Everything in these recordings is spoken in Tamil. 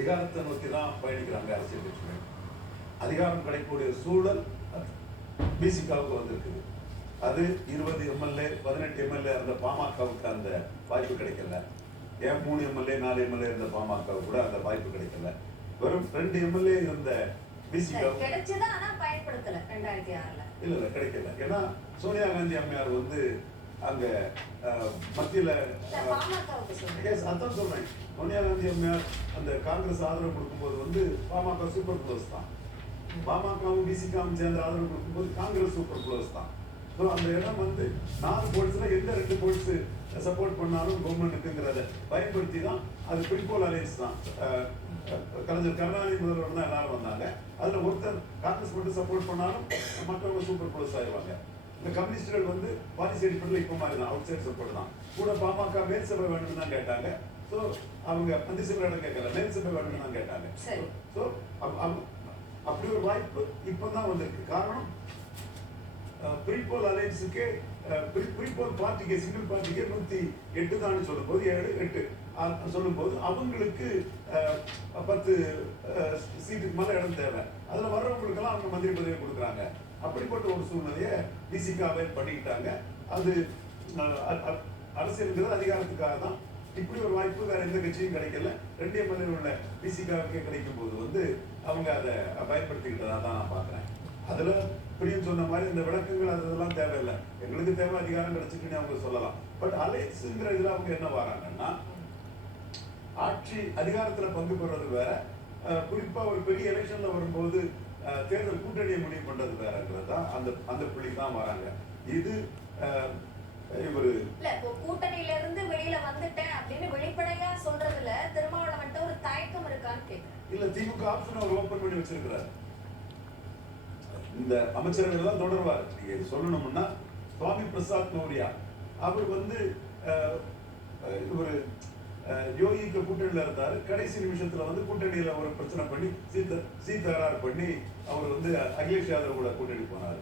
அதிகாரத்தை நோக்கி தான் பயணிக்கிறாங்க அரசியல் கட்சிகள். அதிகாரம் கிடைக்கக்கூடிய சூழல் பிசிகாவுக்கு வந்திருக்குது. அது 20 எம்எல்ஏ 18 எம்எல்ஏ இருந்த பாமகவுக்கு அந்த வாய்ப்பு கிடைக்கல. ஏன் 3 எம்எல்ஏ 4 எம்எல்ஏ இருந்த பாமகவுக்கு கூட அந்த வாய்ப்பு கிடைக்கல. வெறும் 2 எம்எல்ஏ இருந்த பிசிகா கிடைச்சதா, ஆனா பயன்படுத்தல 2006ல. இல்ல கிடைக்கல. ஏன்னா சோனியா காந்தி அம்மையார் வந்து அங்க மத்தியில அதான் சொல்றேன். சோனியா காந்தி அம்மையார் அந்த காங்கிரஸ் ஆதரவு கொடுக்கும்போது வந்து பாமக சூப்பர் க்ளோஸ் தான். பாமகவும் பிசிகாவும் சேர்ந்து ஆதரவு கொடுக்கும்போது காங்கிரஸ் சூப்பர் க்ளோஸ் தான். ஸோ அந்த இடம் வந்து 4 போல்ஸ்ல எந்த 2 போல்ஸ் சப்போர்ட் பண்ணாலும் கவர்மெண்ட்டுங்கிறத பயன்படுத்தி தான் அது பிரிபோல் அலையன்ஸ் தான். கலைஞர் கருணாநிதி முதல்வர் தான் எல்லாரும் வந்தாங்க. அதுல ஒருத்தர் காங்கிரஸ் மட்டும் சப்போர்ட் பண்ணாலும் மற்றவங்க சூப்பர் க்ளோஸ் ஆயிடுவாங்க. இந்த கம்யூனிஸ்டுகள் வந்து பாலிசி அடிப்படையில் இப்போ மாதிரி தான், அவுட் சைட் சப்போர்ட் தான். கூட பாமக மேல் சபை வேணும்னு தான் கேட்டாங்க. ஸோ அவங்க மந்திரிசபை இடம் கேட்கல, மேல் சபை வேணும்னு தான் கேட்டாங்க. ஸோ அப்படி ஒரு வாய்ப்பு இப்போதான் வந்திருக்கு. காரணம் பிரிபோல் அலையன்ஸுக்கே பிரிபோல் பார்ட்டிக்கு சிங்கிள் பார்ட்டிக்கே 108 தான் சொல்லும்போது 7-8 சொல்லும்போது அவங்களுக்கு 10 சீட்டுக்கு மேல இடம் தேவை. அதுல வர்றவங்களுக்கெல்லாம் அவங்க மந்திரி பதவி கொடுக்குறாங்க. அப்படிப்பட்ட ஒரு சூழ்நிலையை பிசிகாவை பண்ணிக்கிட்டாங்க. அது அரசியலுங்கிறது அதிகாரத்துக்காக தான். இப்படி ஒரு வாய்ப்பு வேற எந்த கட்சியும் கிடைக்கல. 2 எம்எல்ஏ உள்ள பிசிகாவுக்கே கிடைக்கும் போது வந்து அவங்க அதை பயன்படுத்திக்கிட்டதா தான் நான் பாக்குறேன். அதுல பிரியம் சொன்ன மாதிரி இந்த விளக்கங்கள் அதெல்லாம் தேவையில்லை. எங்களுக்கு தேவை அதிகாரம் கிடைச்சிட்டுன்னு அவங்க சொல்லலாம். பட் அலைன்ஸுங்கிற இதுல அவங்க என்ன வராங்கன்னா, ஆட்சி அதிகாரத்துல பங்கு பெறது வேற, குறிப்பா ஒரு பெரிய எலெக்ஷன்ல வரும்போது தேர்தல் கூட்டணியை முடிவு பண்றது வேறங்கிறது தான் அந்த புள்ளி தான் வராங்க. இது இவரு கூட்டணியில இருந்து வெளியில வந்துட்டேன் அப்படின்னு வெளிப்படையா சொல்றதுல திருமாவளவன் ஒரு தயக்கம் இருக்கான்னு கேட்கிறேன். இல்ல, திமுக ஆப்ஷன் அவர் ஓபன் பண்ணி வச்சிருக்கிறார். இந்த அமைச்சர்கள் தான் தொடர்வார். நீங்க சொல்லணும்னா சுவாமி பிரசாத் மௌரியா அவர் வந்து ஒரு யோகிக்கு கூட்டணியில இருந்தாரு. கடைசி நிமிஷத்துல வந்து கூட்டணியில ஒரு பிரச்சனை பண்ணி சீதாரார் பண்ணி அவர் வந்து அகிலேஷ் யாதவ் கூட கூட்டணி போனார்.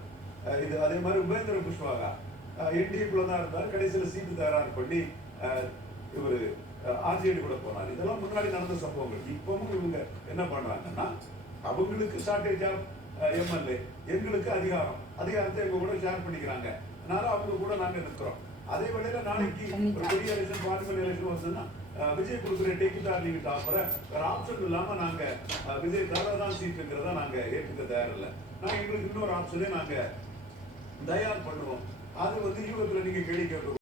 இது அதே மாதிரி உபேந்திர குஷ்வாகா என்டிஏக்குள்ள தான் இருந்தார். கடைசியில சீட்டு தயாரார் பண்ணி இவர் ஆர்ஜேடி கூட போனார். இதெல்லாம் முன்னாடி நடந்த சம்பவங்கள். இப்பவும் இவங்க என்ன பண்றாங்கன்னா, அவங்களுக்கு ஷார்டேஜ் ஆஃப் எம்எல்ஏ, எங்களுக்கு அதிகாரத்தை எங்க கூட ஷேர் பண்ணிக்கிறாங்க. அதனால அவங்க கூட நாங்க நிற்கிறோம். அதே வேளையில நாளைக்கு ஒரு பெரிய எலெக்ஷன், பார்லிமெண்ட் எலெக்ஷன் வந்ததுன்னா விஜய் கொடுக்குற டிக்கெட் நீங்க ஆஃபரை வேற ஆப்ஷன் இல்லாம நாங்க விஜய் தரதான் சீட்டுங்கிறத நாங்க ஏற்றுக்க தயாரில்லை. நாங்க எங்களுக்கு இன்னொரு ஆப்ஷனே நாங்க தயார் பண்ணுவோம். அது வந்து யூகத்துல நீங்க கேள்வி கேட்க